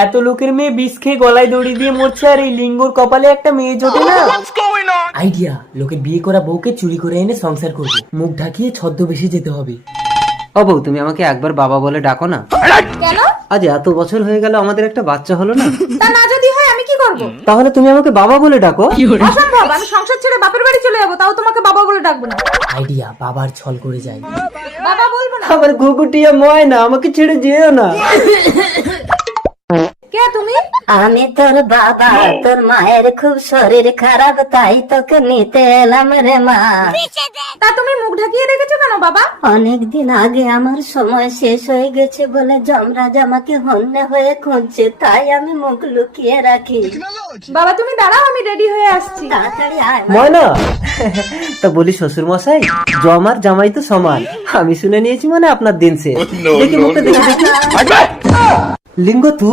এত লোকের মেয়ে বিষ খেয়ে গলায় দড়ি দিয়ে মরছে, আর এই লিঙ্গর কপালে একটা মেয়ে জোটে না। আইডিয়া, লোকের বিয়ে করা বউকে চুরি করে এনে সংসার করবো, মুখ ঢাকিয়ে ছদ্মবেশে যেতে হবে। ও বউ, তুমি আমাকে একবার বাবা বলে ডাকো না। কেন? আজ এত বছর হয়ে গেল, আমাদের একটা বাচ্চা হলো না। তা না যদি হয় আমি কি করব? তাহলে তুমি আমাকে বাবা বলে ডাকো। অসম্ভব, আমি সংসার ছেড়ে বাপের বাড়ি চলে যাবো, তাও তোমাকে বাবা বলে ডাকবো না। আইডিয়া, বাবার ছল করে যাই। বাবা বলবো না। আমার ঘুঘুটিয়া ময়না, আমাকে ছেড়ে যেও না। কে তুমি? আমি তোর বাবা, তোর মায়ের খুব শরীর খারাপ, তাই তোকে নিতে এলাম রে মা। তা তুমি মুখ ঢাকিয়ে রেখেছো কেন বাবা? অনেকদিন আগে আমার সময় শেষ হয়ে গেছে বলে যমরাজ আমাকে হন্যে হয়ে খুঁজছে, তাই আমি মুখ লুকিয়ে রাখি। বাবা তুমি দাঁড়াও, আমি রেডি হয়ে আসছি। তাড়াতাড়ি আয় মা। ময়না, তা বলি শ্বশুর মশাই, জমার জামাই তো সমান, আমি শুনে নিয়েছি মানে আপনার দিন শেষ। দেখি মুখটা দেখি। লিঙ্গ তুই